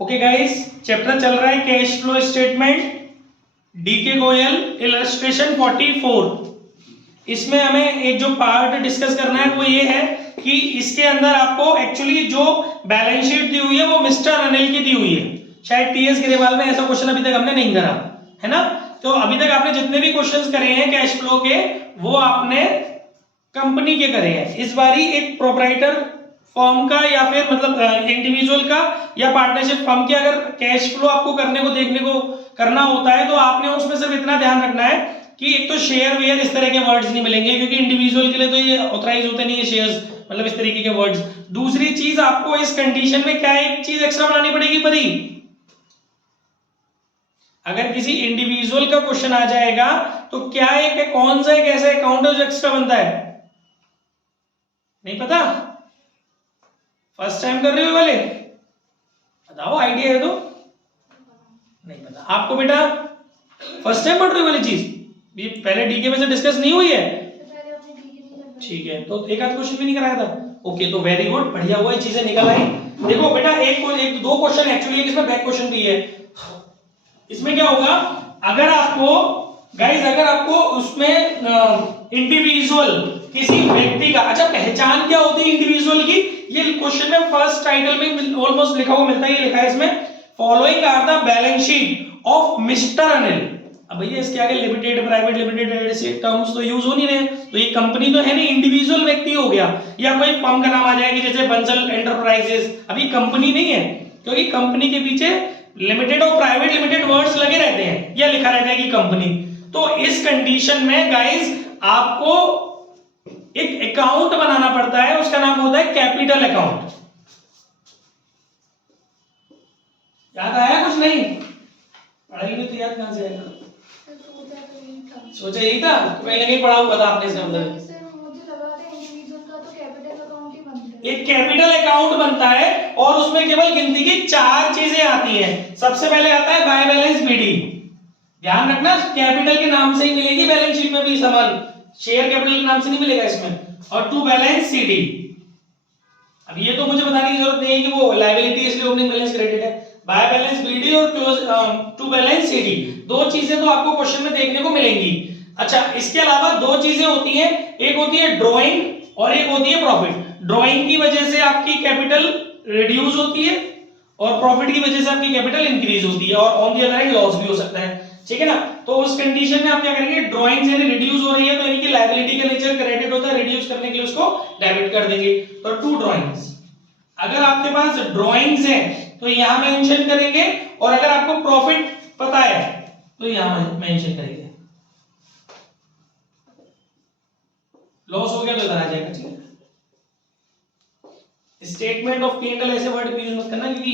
Okay guys, chapter चल रहा है cash flow statement, DK Goyal, illustration 44। इसमें हमें एक जो पार्ट डिस्कस करना है वो ये है कि इसके अंदर आपको एक्चुअली जो बैलेंस शीट दी हुई है वो मिस्टर अनिल की दी हुई है। शायद टीएस ग्रेवाल में ऐसा क्वेश्चन अभी तक हमने नहीं करा है ना। तो अभी तक आपने जितने भी क्वेश्चंस करे हैं कैश फ्लो के वो आपने कंपनी के करे हैं। इस बारी एक प्रोप्राइटर फर्म का या फिर मतलब इंडिविजुअल का या पार्टनरशिप फर्म के अगर कैश फ्लो आपको करने को देखने को करना होता है तो आपने उसमें सिर्फ इतना ध्यान रखना है कि एक तो शेयर वेयर इस तरह के वर्ड्स नहीं मिलेंगे क्योंकि इंडिविजुअल के लिए तो ये ऑथराइज होते नहीं है शेयर्स, मतलब इस तरीके के वर्ड्स। दूसरी चीज आपको इस कंडीशन में क्या एक चीज एक्स्ट्रा बनानी पड़ेगी परी, अगर किसी इंडिविजुअल का क्वेश्चन आ जाएगा तो क्या एक कौन सा एक ऐसा अकाउंट है जो एक्स्ट्रा बनता है, नहीं पता? फर्स्ट टाइम कर रहे हो वाले बताओ, आइडिया है तो? नहीं पता आपको बेटा? फर्स्ट टाइम पढ़ रहे हो वाली चीज, ये पहले डीके में से डिस्कस नहीं हुई है? ठीक है, तो एक आध क्वेश्चन भी नहीं कराया था। ओके, तो वेरी गुड, बढ़िया हुआ, चीजें निकल आई। देखो बेटा एक दो क्वेश्चन एक्चुअली इसमें बैक क्वेश्चन भी है। इसमें क्या होगा, अगर आपको गाइस अगर आपको उसमें इंडिविजुअल किसी व्यक्ति का, अच्छा पहचान क्या होती है इंडिविजुअल की, ये क्वेश्चन में फर्स्ट टाइटल में ऑलमोस्ट लिखा हुआ मिलता है, ये लिखा है इसमें following are the balance sheet of mister Anil. अब भैया इसके आगे लिमिटेड, प्राइवेट लिमिटेड ऐसे टर्म्स तो यूज हो नहीं रहे, तो ये कंपनी तो है नहीं, इंडिविजुअल व्यक्ति हो गया या कोई फर्म का नाम आ जाएगी जैसे बंसल एंटरप्राइजेस, अभी कंपनी नहीं है क्योंकि कंपनी के पीछे लिमिटेड और प्राइवेट लिमिटेड वर्ड्स लगे रहते हैं या लिखा रहता है कि कंपनी। तो इस कंडीशन में गाइस आपको एक अकाउंट बनाना पड़ता है, उसका नाम होता है कैपिटल अकाउंट। याद आया कुछ? नहीं पढ़ाई में तो याद कहां से आएगा? सोचा यही था, तो कहीं ना कहीं पढ़ा हुआ था आपने इसका मतलब। एक कैपिटल अकाउंट बनता है और उसमें केवल गिनती की 4 चीजें आती हैं। सबसे पहले आता है बाय बैलेंस बीडी, ध्यान रखना कैपिटल के नाम से ही मिलेगी बैलेंस शीट में भी सामान, शेयर कैपिटल के नाम से नहीं मिलेगा इसमें। और टू बैलेंस सीडी, अब ये तो मुझे बताने की जरूरत नहीं है कि वो लायबिलिटी इसलिए ओपनिंग बैलेंस क्रेडिट है। बाय बैलेंस बीडी और क्लोज टू बैलेंस सीडी, दो चीजें तो आपको क्वेश्चन में देखने को मिलेंगी। अच्छा, इसके अलावा दो चीजें होती हैं, एक होती है ड्राइंग और एक होती है प्रॉफिट। ड्राइंग की वजह से आपकी कैपिटल रिड्यूस होती है और प्रॉफिट की वजह से आपकी कैपिटल इंक्रीज होती है, और on the other hand loss भी हो सकता है, ठीक है ना। तो उस कंडीशन में आप क्या करेंगे, ड्राइंग्स यानी रिड्यूस हो रही है तो यानी कि लायबिलिटी का नेचर क्रेडिट होता है, रिड्यूस करने के लिए उसको डेबिट कर देंगे। तो टू ड्राइंग्स, अगर आपके पास ड्राइंग्स हैं तो यहां मेंशन करेंगे, और अगर आपको प्रॉफिट पता है तो यहां मेंशन करेंगे। लॉस हो गया तो इधर आ जाएगा, ठीक है। स्टेटमेंट ऑफ पी&एल ऐसे वर्ड यूज मत करना क्योंकि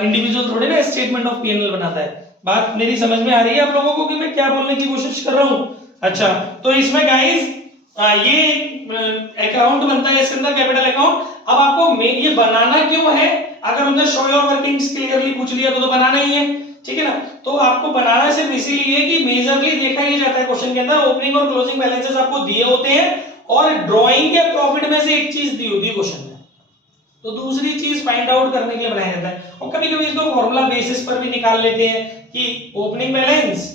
इंडिविजुअल थोड़े ना स्टेटमेंट ऑफ पी&एल बनाता है। बात मेरी समझ में आ रही है आप लोगों को कि मैं क्या बोलने की कोशिश कर रहा हूं? अच्छा, तो इसमें गाइस ये अकाउंट बनता है इसके अंदर कैपिटल अकाउंट। अब आपको ये बनाना क्यों है, अगर उन्होंने शो योर वर्किंग्स क्लियरली पूछ लिया तो बनाना ही है, ठीक है ना। तो आपको बनाना सिर्फ इसीलिए कि मेजरली देखा ही जाता है क्वेश्चन के अंदर ओपनिंग और क्लोजिंग बैलेंसेस आपको दिए होते हैं और ड्राइंग के प्रॉफिट में से एक चीज दी होती है क्वेश्चन में, तो दूसरी चीज फाइंड आउट करने के लिए बनाया जाता है। और कभी कभी इसको फॉर्मूला बेसिस पर भी निकाल लेते हैं कि opening balance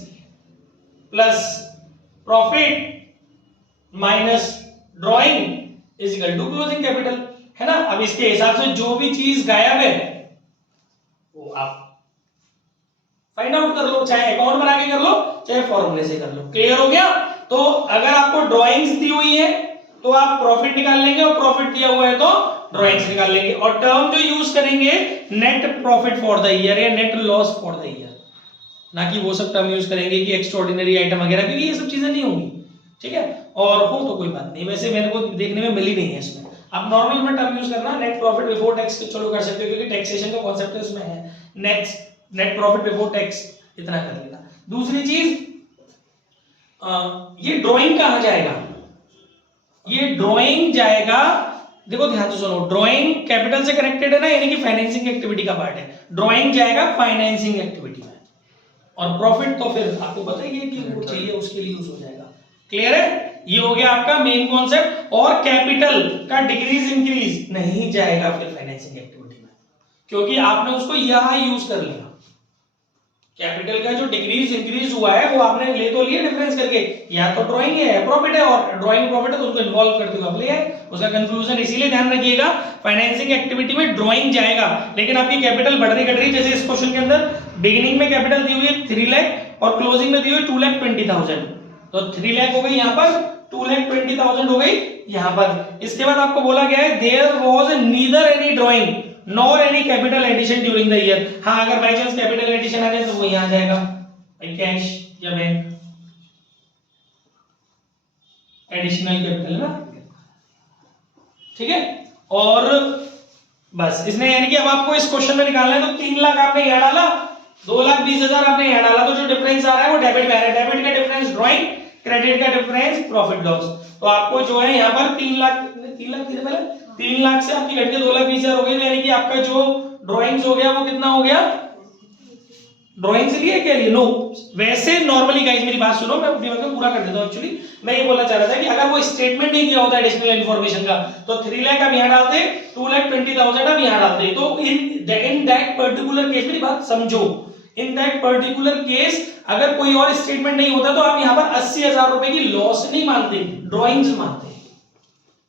plus profit minus drawing is equal to closing capital, है ना। अब इसके हिसाब से जो भी चीज गायब है वो आप फाइंड आउट कर लो, चाहे अकाउंट बना के कर लो चाहे फॉर्मूले से कर लो। क्लियर हो गया? तो अगर आपको ड्राइंग्स दी हुई है तो आप प्रॉफिट निकाल लेंगे और प्रॉफिट दिया हुआ है तो ड्राइंग्स निकाल लेंगे, और टर्म जो यूज करेंगे net profit for the year या net loss for the year, ना कि वो सब टर्म यूज करेंगे कि एक्स्ट्राऑर्डिनरी आइटम वगैरह, क्योंकि ये सब चीजें नहीं होंगी, ठीक है। और हो तो कोई बात नहीं, वैसे मेरे को देखने में मिली नहीं है इसमें। आप नॉर्मल में टर्म यूज करना, नेट प्रॉफिट बिफोर टैक्स चलो कर सकते हो क्योंकि टैक्सेशन का कांसेप्ट इसमें है, नेट प्रॉफिट बिफोर टैक्स इतना कर लेना। दूसरी चीज, ये ड्राइंग कहां जाएगा, ये ड्राइंग जाएगा, देखो ध्यान से सुनो, ड्राइंग कैपिटल से कनेक्टेड है ना, यानी कि फाइनेंसिंग एक्टिविटी का पार्ट है, ड्राइंग जाएगा फाइनेंसिंग एक्टिविटी में, और प्रॉफिट तो फिर आपको पता ही है कि वो चाहिए उसके लिए यूज हो जाएगा। क्लियर है? ये हो गया आपका मेन कॉन्सेप्ट। और कैपिटल का डिक्रीज इंक्रीज नहीं जाएगा फिर फाइनेंसिंग एक्टिविटी में, क्योंकि आपने उसको यहां यूज कर लिया। कैपिटल का जो डिक्रीज इंक्रीज हुआ है वो आपने ले तो लिया डिफरेंस करके, या तो ड्राइंग है प्रॉफिट है, और ड्राइंग प्रॉफिट है तो उनको इन्वॉल्व करते हुए आप ले आए। उसका कंक्लूजन इसीलिए ध्यान रखिएगा, फाइनेंसिंग एक्टिविटी में ड्राइंग जाएगा, लेकिन आपकी कैपिटल बढ़ रही घट रही। जैसे इस क्वेश्चन के अंदर बिगिनिंग में कैपिटल दी हुई है 3 लाख और क्लोजिंग में दी हुई 2,20,000, तो 3 लाख हो गई यहाँ पर, 2,20,000 हो गई यहाँ पर। इसके बाद आपको बोला गया है there was neither any drawing nor any capital addition during the year. हाँ, अगर बाई चांस कैपिटल एडिशन आ जाए तो वो यहाँ जाएगा कैश या बैंक, एडिशनल कैपिटल ना, ठीक है। और बस इसने यानी कि अब आपको इस क्वेश्चन में निकालना है, तो 3 लाख आपने यहाँ डाला, 2,20,000 आपने यहाँ डाला, तो जो डिफरेंस आ रहा है वो डेबिट में आ रहा है। डेबिट का डिफरेंस ड्राइंग, क्रेडिट का डिफरेंस प्रॉफिट लॉस। तो आपको जो है यहाँ पर 3 लाख 3 लाख से आपकी घट के 2,20,000 हो गई, यानी कि आपका जो ड्राइंग्स हो गया वो कितना हो गया, ड्राइंग से लिए क्या लिए, नो। वैसे नॉर्मली गाइस मेरी बात सुनो, मैं अपनी बात को पूरा कर देता हूं। एक्चुअली मैं ये बोलना चाह रहा था कि अगर वो स्टेटमेंट नहीं दिया होता एडिशनल इन्फॉर्मेशन का, तो 3 लाख आप यहां डालते, 2,20,000 आप यहां डालते। तो इन दैट पर्टिकुलर केस, मेरी बात समझो, इन दैट पर्टिकुलर केस अगर कोई और स्टेटमेंट नहीं होता तो आप यहां पर 80,000 रुपए की लॉस नहीं मानते, ड्राइंग्स मानते।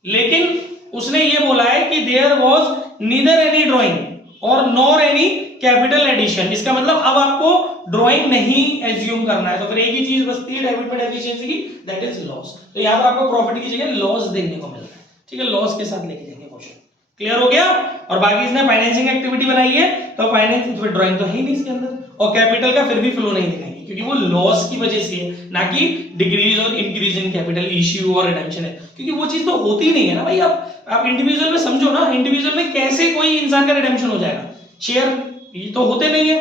लेकिन उसने ये बोला है कि there was neither any drawing और नॉर एनी कैपिटल एडिशन। इसका मतलब अब आपको ड्राइंग नहीं एज्यूम करना है, तो फिर एक ही चीज बचती है डेबिट में डेफिशिएंसी की, दैट इज लॉस। तो यहां पर आपको प्रॉफिट की जगह लॉस देखने को मिल रहा है, ठीक है, लॉस के साथ लेके जाएंगे क्वेश्चन। क्लियर हो गया। और बाकी इसने फाइनेंसिंग एक्टिविटी बनाई है, तो फाइनेंस फिर ड्राइंग तो है ही नहीं इसके अंदर, और कैपिटल का फिर भी फ्लो नहीं दिखाएंगे क्योंकि वो लॉस की वजह से है, ना कि डिक्रीज और इंक्रीज इन कैपिटल इश्यू और रिडम्पशन है, क्योंकि वो चीज तो होती नहीं है ना भाई। आप इंडिविजुअल में समझो ना, इंडिविजुअल में कैसे कोई इंसान का रिडम्पशन हो जाएगा, शेयर ये तो होते नहीं है,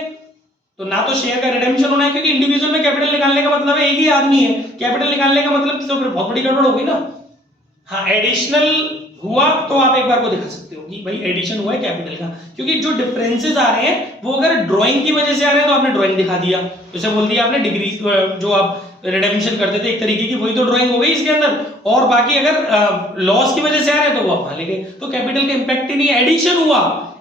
तो ना तो शेयर का रिडेम्पशन होना है, क्योंकि इंडिविजुअल में कैपिटल निकालने का मतलब है एक ही आदमी है, कैपिटल निकालने का मतलब तो फिर बहुत बड़ी गड़बड़ हो गई ना। हाँ, एडिशनल हुआ तो आप एक बार को दिखा सकते हो कि भाई एडिशन हुआ है कैपिटल का, क्योंकि जो डिफरेंसेस आ रहे हैं वो अगर ड्राइंग की वजह से आ रहे हैं तो आपने ड्राइंग दिखा दिया, जैसे बोल दिया आपने डिग्री जो आप रिडेम्पशन करते थे एक तरीके की, वही तो ड्राइंग हो गई इसके अंदर। और बाकी अगर लॉस की वजह से आ रहे हैं तो वो आप वहां ले गए, तो कैपिटल का इंपैक्ट ही नहीं, एडिशन हुआ,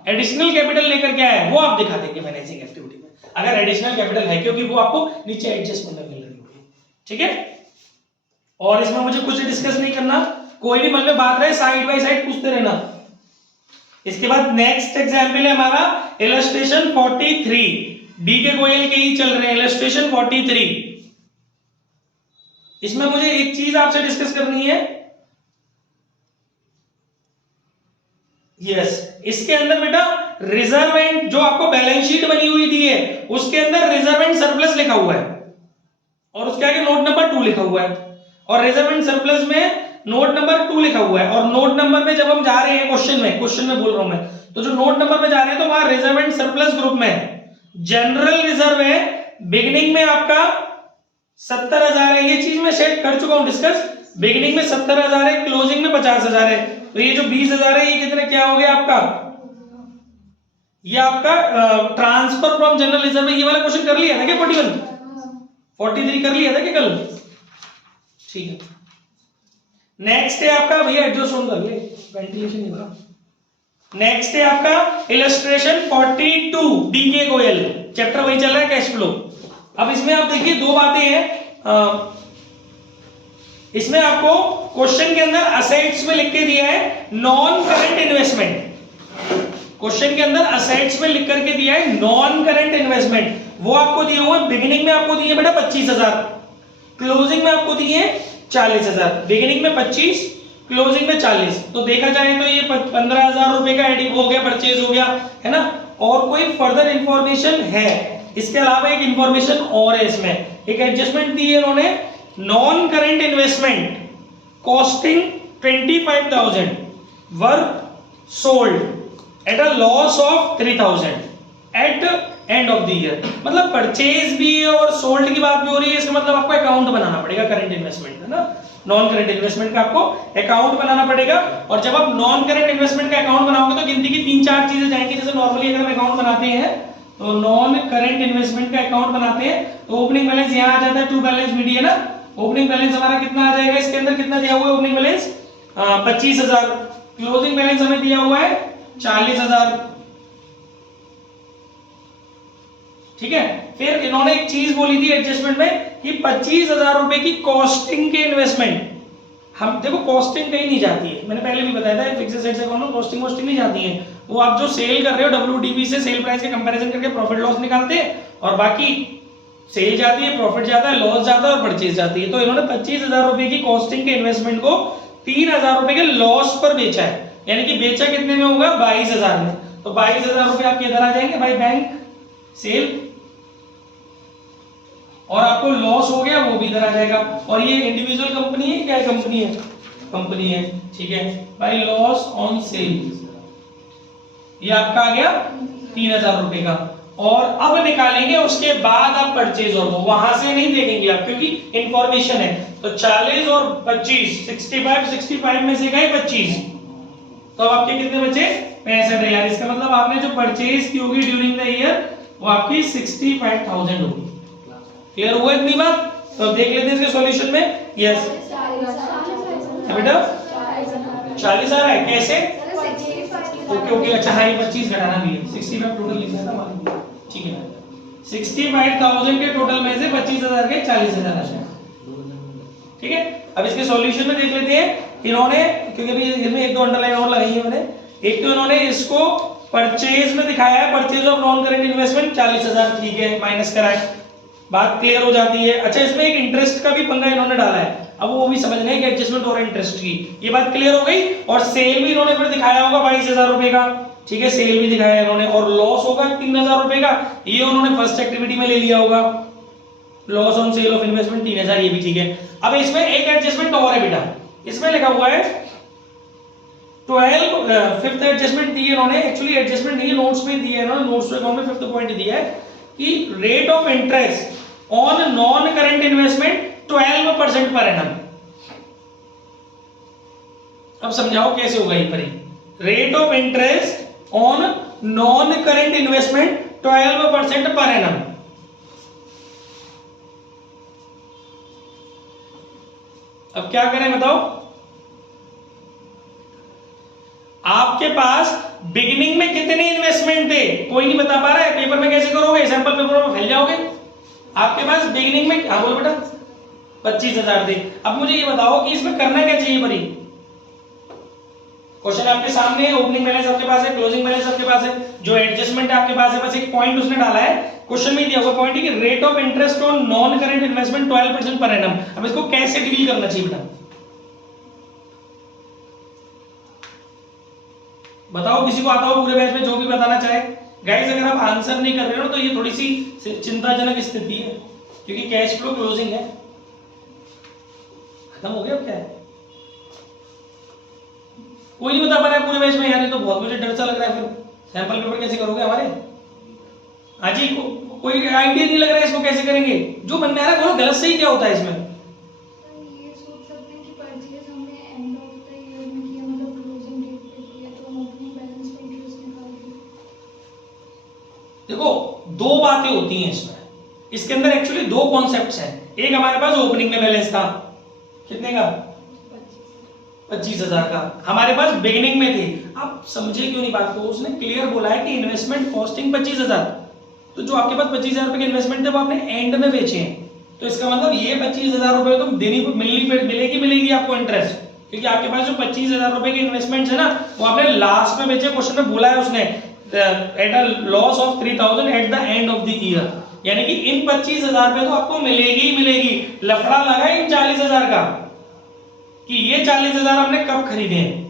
एडिशनल कैपिटल लेकर क्या है वो आप दिखा देंगे फाइनेंसिंग एक्टिविटी में, अगर एडिशनल कैपिटल है, क्योंकि वो आपको नीचे एडजस्टमेंट में मिल रही होगी, ठीक है। और इसमें मुझे कुछ डिस्कस नहीं करना, कोई भी मन में बात रहे साइड बाय साइड पूछते रहना। इसके बाद नेक्स्ट एग्जांपल है हमारा इलस्ट्रेशन 43, डी के गोयल के ही चल रहे हैं, इलस्ट्रेशन 43। इसमें मुझे एक चीज आपसे डिस्कस करनी है, यस, इसके अंदर बेटा रिजर्व एंड, जो आपको बैलेंस शीट बनी हुई दी है उसके अंदर रिजर्व एंड सरप्लस लिखा हुआ है, और उसके आगे नोट नंबर 2 लिखा हुआ है, और रिजर्व एंड सरप्लस में नोट नंबर 2 लिखा हुआ है। और नोट नंबर में जब हम जा रहे हैं क्वेश्चन में बोल रहा हूं मैं, तो जो नोट नंबर में जा रहे हैं तो वहां रिजर्व एंड सरप्लस ग्रुप में जनरल रिजर्व है, बिगिनिंग में आपका 70,000 है, ये चीज मैं सेट कर चुका हूं डिस्कस, बिगिनिंग में 70,000 है, क्लोजिंग में 50,000 है, तो ये जो 20,000 है ये कितने क्या हो गया आपका, ये आपका ट्रांसफर फ्रॉम जनरल रिजर्व में। ये वाला क्वेश्चन कर लिया था क्या 43 कर लिया था क्या कल, ठीक है। नेक्स्ट है आपका, भैया एडजस्ट ऑन कर ले, वेंटिलेशन नहीं हो रहा। नेक्स्ट है आपका इलस्ट्रेशन 42, डी के गोयल, चैप्टर वही चल रहा है कैश फ्लो। अब इसमें आप देखिए दो बातें हैं, इसमें आपको क्वेश्चन के अंदर असेट्स में लिख के दिया है नॉन करंट इन्वेस्टमेंट, क्वेश्चन के अंदर असेट्स में लिख करके दिया है नॉन करंट इन्वेस्टमेंट, वो आपको दिए हुए बिगिनिंग में आपको दिए बेटा 25,000, क्लोजिंग में आपको दिए 40,000, बिगिनिंग में 25, क्लोजिंग में 40, तो देखा जाए तो ये 15,000 रुपए का एडिट हो गया, परचेज हो गया, है ना। और कोई फर्दर इंफॉर्मेशन है, इसके अलावा एक इंफॉर्मेशन और है, इसमें एक एडजस्टमेंट दी है इन्होंने, non current investment costing 25,000 were sold at a loss of 3,000 at end of the year. मतलब परचेज भी है और सोल्ड की बात भी हो रही है, इसका मतलब आपको अकाउंट बनाना पड़ेगा करंट इन्वेस्टमेंट, है ना, नॉन करंट इन्वेस्टमेंट का आपको अकाउंट बनाना पड़ेगा। और जब आप नॉन करंट इन्वेस्टमेंट का अकाउंट बनाओगे तो गिनती की 3-4 चीजें जाएंगी। जैसे नॉर्मली अगर हम अकाउंट बनाते हैं तो नॉन करंट इन्वेस्टमेंट का अकाउंट बनाते हैं तो ओपनिंग बैलेंस यहाँ आ जाता है, टू बैलेंस बीडी है ना, ओपनिंग बैलेंस हमारा कितना आ जाएगा, इसके अंदर कितना दिया हुआ है ओपनिंग बैलेंस 25,000, क्लोजिंग बैलेंस हमें दिया हुआ है 40,000, ठीक है। फिर इन्होंने एक चीज बोली थी एडजस्टमेंट में कि 25,000 रुपए की कॉस्टिंग के इन्वेस्टमेंट, हम देखो कॉस्टिंग कहीं नहीं जाती है, मैंने पहले भी बताया था फिक्स्ड एसेट्स अकाउंट में कॉस्टिंग वॉस्टिंग नहीं जाती है, वो आप जो सेल कर रहे हो WDV से सेल प्राइस के कंपैरिजन करके प्रॉफिट लॉस निकालते हैं और बाकी सेल जाती है, प्रॉफिट जाता है, लॉस जाता है और परचेज जाती है। तो इन्होंने 25,000 रुपए की कॉस्टिंग के इन्वेस्टमेंट को 3,000 रुपए के लॉस पर बेचा है, यानी कि बेचा कितने में होगा 22,000 में। तो 22,000 रुपए आपके इधर आ जाएंगे भाई बैंक सेल, और आपको लॉस हो गया वो भी इधर आ जाएगा। और ये इंडिविजुअल कंपनी है क्या कंपनी है, कंपनी है, ठीक है भाई। लॉस ऑन सेल ये आपका आ गया 3,000 रुपए का। और अब निकालेंगे उसके बाद आप परचेज, और वो वहां से नहीं देखेंगे आप क्योंकि इंफॉर्मेशन है। तो 40 और 25 65 में से गए 25, तो अब आपके कितने बचे 65,000। इसका मतलब आपने जो परचेज की होगी ड्यूरिंग द ईयर वो आपकी 65,000 होगी। क्लियर हुआ इतनी बात? तो देख लेते हैं इसके सॉल्यूशन में। यस बेटा 40 आ रहा है, कैसे? ओके ओके, अच्छा हाँ ये 25 घटाना भी है, 65 टोटल लिखना था मान लीजिए, ठीक है। 65,000 के टोटल में से 25,000 के 40,000 आ जाए, ठीक है। अब इसके सॉल्यूशन में देख लेते हैं इन्होंने, क्योंकि अभी इसमें एक दो अंडरलाइन और लगाई है मैंने। एक तो इन्होंने इसको परचेज में दिखाया है, purchase of non current investment 40,000, ठीक है, माइनस करा है, बात क्लियर हो जाती है। अच्छा इसमें एक इंटरेस्ट का भी पंगा इन्होंने डाला है, अब वो भी समझना है कि एडजस्टमेंट और इंटरेस्ट की, ये बात क्लियर हो गई। और सेल भी इन्होंने फिर दिखाया होगा 22,000 रुपए का, ठीक है, सेल भी दिखाया इन्होंने। और लॉस होगा 3,000 रुपए का, ये उन्होंने फर्स्ट एक्टिविटी में ले लिया होगा, loss on sale of investment 3,000, ये भी ठीक है। अब इसमें एक एडजस्टमेंट और है बेटा, इसमें लिखा हुआ है 12 फिफ्थ एडजस्टमेंट दी है इन्होंने, एक्चुअली एडजस्टमेंट नहीं है, नोट्स में दिया है इन्होंने, नोट्स टू अकाउंट में फिफ्थ पॉइंट दिया है कि rate of interest on non current investment 12% per annum. अब समझाओ कैसे होगा ये परी। Rate of interest on non current investment 12% per annum. अब क्या करें बताओ? आपके पास बिगिनिंग में कितने इन्वेस्टमेंट थे, कोई नहीं बता पा रहा है, पेपर में कैसे करोगे, सैंपल पेपर में फैल जाओगे। आपके पास बिगिनिंग में क्या बोल बेटा 25,000 थे। अब मुझे ये बताओ कि इसमें करना क्या चाहिए परी? क्वेश्चन आपके सामने है, ओपनिंग बैलेंस आपके पास है, क्लोजिंग बैलेंस आपके पास है, जो एडजस्टमेंट है आपके पास है, बस एक पॉइंट उसने डाला है, क्वेश्चन में दिया हुआ पॉइंट है कि rate of interest on non current investment 12% per annum. अब इसको कैसे डील करना चाहिए बेटा बताओ, किसी को आता हो पूरे बैच में जो भी बताना चाहे। गाइस अगर आप आंसर नहीं कर रहे हो तो ये थोड़ी सी चिंताजनक स्थिति है, क्योंकि कैश फ्लो क्लोजिंग है, खत्म हो गया। क्या है कोई नहीं बता पा रहा है पूरे बैच में यार, ये तो बहुत मुझे डर सा लग रहा है। फिर सैंपल पेपर कैसे करोगे हमारे? हाँ जी, कोई आइडिया नहीं लग रहा है इसको कैसे करेंगे? जो मन में आ रहा है बोलो, गलत सही क्या होता है इसमें? देखो दो बातें होती हैं इसमें, इसके अंदर एक्चुअली दो कॉन्सेप्ट्स हैं। एक हमारे पास ओपनिंग में बैलेंस था कितने का 25,000 का, हमारे पास बिगिनिंग में थे। आप समझे क्यों नहीं बात को? उसने क्लियर बोला है कि इन्वेस्टमेंट कॉस्टिंग 25,000, तो जो आपके पास 25,000 रुपए के इन्वेस्टमेंट थे वो आपने एंड में बेचे हैं। तो इसका मतलब ये 25,000 रुपए तो मिलेगी आपको इंटरेस्ट, क्योंकि आपके पास जो 25,000 रुपए के इन्वेस्टमेंट है ना वो आपने लास्ट में बेचे। क्वेश्चन में बोला है उसने eight a loss of 3,000 at the end of the year, यानी कि इन 25,000 रुपए तो आपको मिलेगी ही मिलेगी। लफड़ा लगा इन 40,000 का कि ये 40,000 हमने कब खरीदे हैं।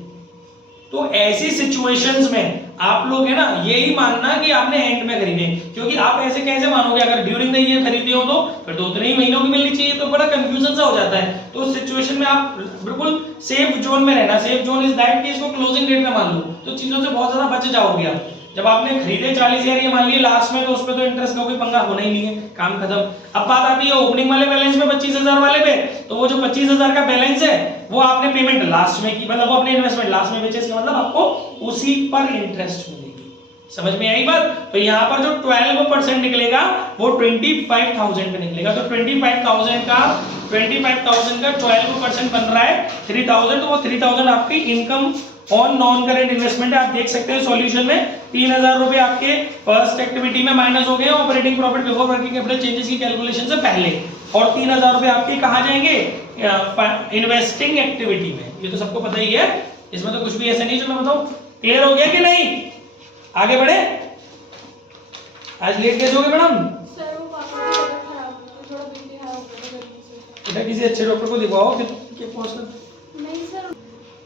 तो ऐसी सिचुएशंस में आप लोग है ना यही मानना कि आपने एंड में खरीदे, क्योंकि आप ऐसे कैसे मानोगे अगर ड्यूरिंग द ईयर खरीदे हो तो फिर 2-3 ही महीनों की मिलनी चाहिए, तो बड़ा कंफ्यूजन सा हो जाता है। तो उस सिचुएशन में आप बिल्कुल सेफ जोन में रहना। सेफ जोन इज दैट कि इसको क्लोजिंग डेट में मान लो, तो चीजों से बहुत ज्यादा बच जाओगे आप। जब आपने खरीदे 40,000 ये मान लिए लास्ट में, तो उस पर तो इंटरेस्ट का कोई पंगा होना ही नहीं है, काम खत्म। अब बात आती है ओपनिंग वाले बैलेंस में 25,000 वाले पे, तो वो जो 25,000 का बैलेंस है वो आपने पेमेंट लास्ट में की, मतलब वो अपने इन्वेस्टमेंट लास्ट में बेचे, इसका मतलब आपको उसी पर इंटरेस्ट मिलेगी। समझ में आई बात? तो यहाँ पर जो 12% निकलेगा वो 25,000 पे निकलेगा। तो 25,000 का 12% बन रहा है 3,000, तो वो 3,000 आपकी income on non current investment है, आप देख सकते हैं सॉल्यूशन में 3000 रुपए आपके फर्स्ट एक्टिविटी में माइनस हो गए operating profit before working capital changes की कैलकुलेशन से पहले, और 3000 रुपए आपके कहाँ जाएंगे, इन्वेस्टिंग एक्टिविटी में। ये तो सबको पता ही है, इसमें तो कुछ भी ऐसा नहीं जो मैं बताऊं। क्लियर हो गया कि नहीं? आगे बढ़े। आज लेट कैसे हो गए मैडम? सर वो पापा की तबीयत खराब हो गई, थोड़ा बीपी हाई हो गया गर्मी से। बेटा किसी अच्छे डॉक्टर को दिखाओ कि नहीं सर।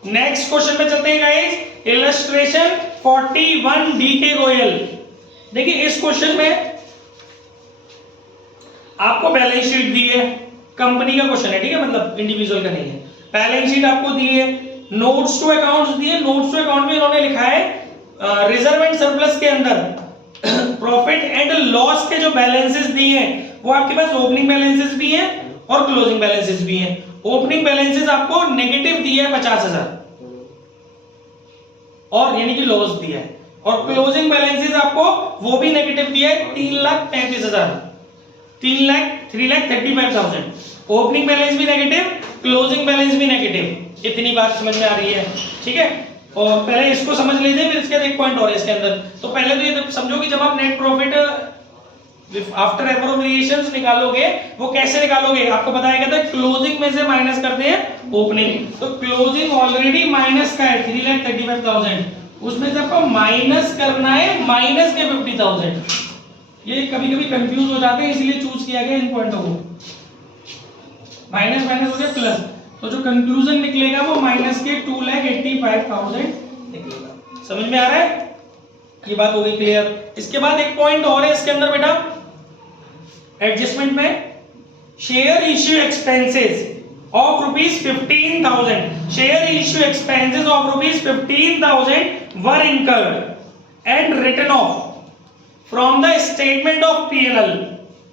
नेक्स्ट क्वेश्चन पे चलते हैं गाइस, इलस्ट्रेशन 41 डीके गोयल। देखिए इस क्वेश्चन में आपको बैलेंस शीट दी है, कंपनी का क्वेश्चन है, ठीक है, मतलब इंडिविजुअल का नहीं है। बैलेंस शीट आपको दी है, नोट्स टू अकाउंट्स दिए, नोट्स टू अकाउंट में इन्होंने लिखा है रिजर्व एंड सरप्लस के अंदर प्रॉफिट एंड लॉस के जो बैलेंसेस दिए हैं वो आपके पास ओपनिंग बैलेंसेस भी हैं और क्लोजिंग बैलेंसेस भी हैं। ओपनिंग बैलेंसेस आपको नेगेटिव दिया है 50,000 और यानी कि लॉस दिया है, और क्लोजिंग बैलेंसेस आपको वो भी नेगेटिव दिया है 3,35,000, 3,35,000। ओपनिंग बैलेंस भी नेगेटिव, क्लोजिंग बैलेंस भी नेगेटिव। इतनी बात समझ में आ रही है, ठीक है। और पहले इसको समझ लीजिए, फिर इसके बाद एक पॉइंट और है इसके अंदर। तो पहले तो ये समझो कि जब आप नेट प्रॉफिट आफ्टर एप्रोप्रिएशंस निकालोगे वो कैसे निकालोगे, आपको बताया गया था क्लोजिंग में से माइनस करते हैं ओपनिंग। तो क्लोजिंग ऑलरेडी माइनस का है 3,35,000, उसमें से आपको माइनस करना है माइनस के 50,000। ये कभी कभी कंफ्यूज हो जाते हैं, इसलिए चूज किया गया इन पॉइंटों को। माइनस माइनस हो गया प्लस, तो जो कंक्लूजन निकलेगा वो माइनस के 2,85,000 निकलेगा। समझ में आ रहा है? ये बात हो गई क्लियर। इसके बाद एक पॉइंट और है इसके अंदर बेटा, एडजस्टमेट में share issue expenses of ₹15,000, share issue expenses of ₹15,000 were incurred and written off from the statement of P&L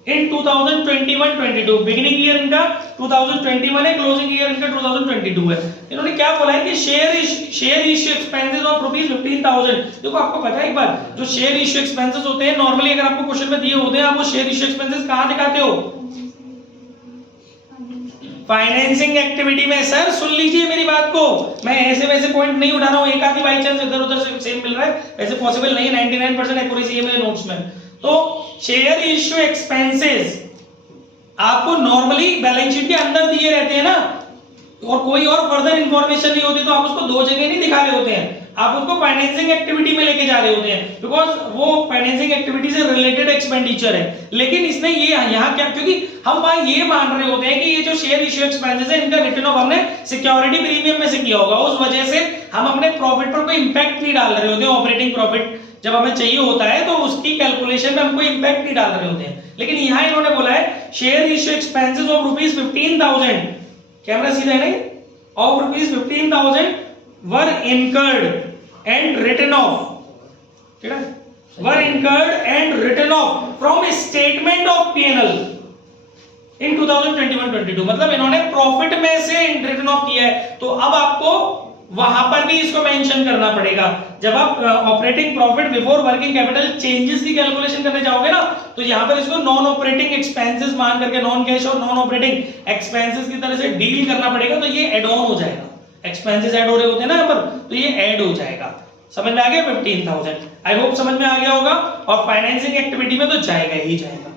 in 2021-22। Beginning year इनका 2021 है, क्लोजिंग ईयर इनका 2022 है। इन्होंने क्या बोला है कि शेयर इश्यू एक्सपेंसेस ऑफ ₹15,000। देखो आपको पता है एक बात, जो शेयर इश्यू एक्सपेंसेस होते हैं नॉर्मली अगर आपको क्वेश्चन में दिए होते हैं, आप वो शेयर इश्यू एक्सपेंसेस कहां दिखाते हो? फाइनेंसिंग एक्टिविटी में। सर सुन लीजिए मेरी बात को, मैं ऐसे वैसे पॉइंट नहीं उठा रहा हूं, एक आधी बाई चांस इधर उधर से सेम मिल रहा है, वैसे पॉसिबल नहीं है। 99% एक्यूरेसी है मेरे नोट्स में। तो शेयर इश्यू एक्सपेंसेस आपको नॉर्मली बैलेंस शीट के अंदर दिए रहते हैं ना, और कोई और फर्दर इंफॉर्मेशन नहीं होती तो आप उसको दो जगह नहीं दिखा रहे होते हैं, आप उसको फाइनेंसिंग एक्टिविटी में लेके जा रहे होते हैं, बिकॉज वो फाइनेंसिंग एक्टिविटी से रिलेटेड एक्सपेंडिचर है। लेकिन इसने ये यहाँ क्या, क्योंकि हम वहां ये मान रहे होते हैं कि ये जो शेयर इश्यू एक्सपेंसेस है इनका रिटर्न ऑफ हमने सिक्योरिटी प्रीमियम में से किया होगा, उस वजह से हम अपने प्रॉफिट पर कोई इंपैक्ट नहीं डाल रहे होते हैं। ऑपरेटिंग प्रॉफिट जब हमें चाहिए होता है तो उसकी कैलकुलेशन में हम कोई इंपैक्ट नहीं डाल रहे होते हैं। लेकिन यहाँ इन्होंने बोला है share issue expenses of ₹15,000, camera सीधा है नहीं, of ₹15,000 were incurred and written off, were incurred and written off from statement of P&L in 2021-22। मतलब इन्होंने प्रॉफिट में से रिटन ऑफ किया है, तो अब आपको वहां पर भी इसको मेंशन करना पड़ेगा। जब आप operating profit before working capital changes की कैलकुलेशन करने जाओगे ना, तो यहां पर इसको नॉन ऑपरेटिंग एक्सपेंसेस मान करके, नॉन कैश और नॉन ऑपरेटिंग एक्सपेंसेस की तरह से डील करना पड़ेगा, तो ये एड ऑन हो जाएगा। एक्सपेंसेस ऐड हो रहे होते हैं ना यहाँ पर, तो ये ऐड हो जाएगा। समझ में आ गया? 15,000 आई होप समझ में आ गया होगा। और फाइनेंसिंग एक्टिविटी में तो जाएगा ही जाएगा।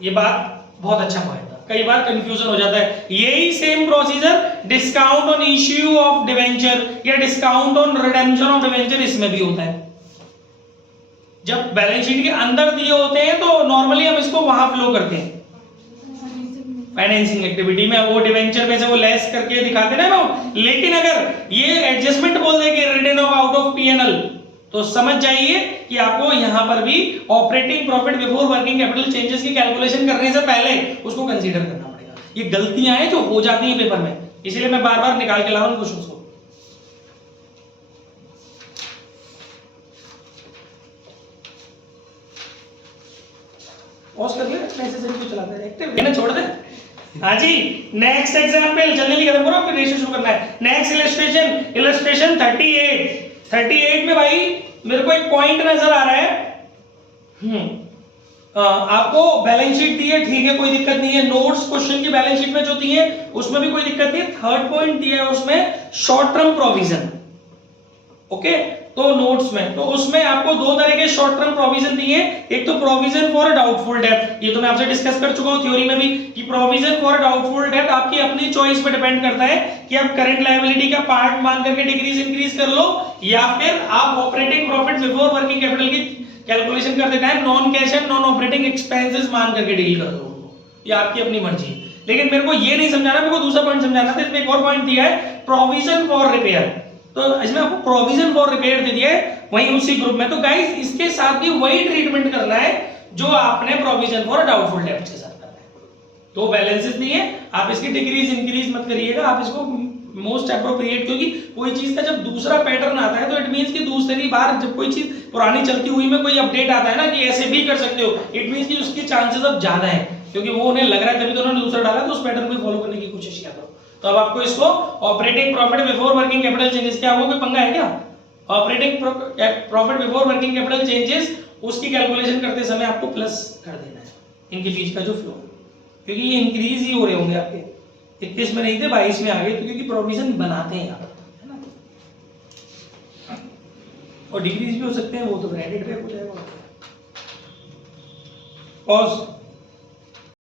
ये बात बहुत अच्छा पॉइंट था, कई बार कंफ्यूजन हो जाता है। यही same procedure discount on issue of debenture या discount on redemption of debenture इसमें भी होता है। जब बैलेंस शीट के अंदर दिए होते हैं तो नॉर्मली हम इसको वहां फ्लो करते हैं फाइनेंसिंग एक्टिविटी में, वो डिवेंचर में से वो लेस करके दिखाते ना वो। लेकिन अगर ये एडजस्टमेंट बोल देंगे return of out of P&L, तो समझ जाइए कि आपको यहां पर भी operating profit before working capital changes की कैलकुलेशन करने से पहले उसको कंसीडर करना पड़ेगा। ये गलतियां हैं जो हो जाती हैं पेपर में, इसीलिए मैं बार बार निकाल के ला रहा हूं क्वेश्चंस को। पॉज कर ले, नेसेसरी को चलाते रहे, एक्टिव मैंने छोड़ दे। हाँ जी, नेक्स्ट एग्जांपल जल्दी खत्म करो, फिर रेशियो शुरू करना है। नेक्स्ट इलस्ट्रेशन 38 में भाई मेरे को एक पॉइंट नजर आ रहा है। आपको बैलेंस शीट दी है, ठीक है, कोई दिक्कत नहीं है। नोट्स क्वेश्चन की बैलेंस शीट में जो दी है उसमें भी कोई दिक्कत नहीं है। थर्ड पॉइंट दिया है उसमें शॉर्ट टर्म प्रोविजन। ओके तो नोट्स में तो उसमें आपको दो तरह के शॉर्ट टर्म प्रोविजन दिए, एक तो प्रोविजन फॉर डाउटफुल डेट, ये तो मैं आपसे डिस्कस कर चुका हूं थ्योरी में भी कि प्रोविजन फॉर डाउटफुल डेट आपकी अपनी चॉइस पे डिपेंड करता है कि आप करंट लायबिलिटी का पार्ट मान करके डिक्रीज इंक्रीज कर लो या फिर आप operating profit before working capital की कैलकुलेशन करते time non cash and non operating expenses मान करके डील कर दो, ये आपकी अपनी मर्जी है। लेकिन मेरे को ये नहीं समझाना, मेरे को दूसरा पॉइंट समझाना था। इसमें एक और पॉइंट दिया है प्रोविजन फॉर रिपेयर, तो इसमें आपको प्रोविजन फॉर रिपेयर दे दिया है वहीं उसी ग्रुप में। तो गाइस इसके साथ भी वही ट्रीटमेंट करना है जो आपने प्रोविजन फॉर डाउटफुल डेब्ट के साथ करना है। तो बैलेंसेस दिए, आप इसकी डिक्रीज इंक्रीज मत करिएगा, आप इसको मोस्ट एप्रोप्रिएट, क्योंकि कोई चीज का जब दूसरा पैटर्न आता है तो इट मींस कि दूसरी बार जब कोई चीज पुरानी चलती हुई में कोई अपडेट आता है ना कि ऐसे भी कर सकते हो, इट मींस कि उसके चांसेस अब ज्यादा है, क्योंकि वो उन्हें लग रहा है तभी तो उन्होंने दूसरा डाला, तो उस पैटर्न को फॉलो करने की कोशिश किया करो। तो अब आपको इसको operating profit before working capital changes, क्या वो कोई पंगा है क्या? Operating profit before working capital changes उसकी कैलकुलेशन करते समय आपको प्लस कर देना है इनके बीच का जो फ्लो, क्योंकि ये इंक्रीज ही हो रहे होंगे आपके 21 में नहीं थे 22 में आ गए, तो क्योंकि प्रोविजन बनाते हैं आप, है ना, और डिक्रीज भी हो सकते हैं, वो तो क्रेडिट पे हो जाएगा। पॉज।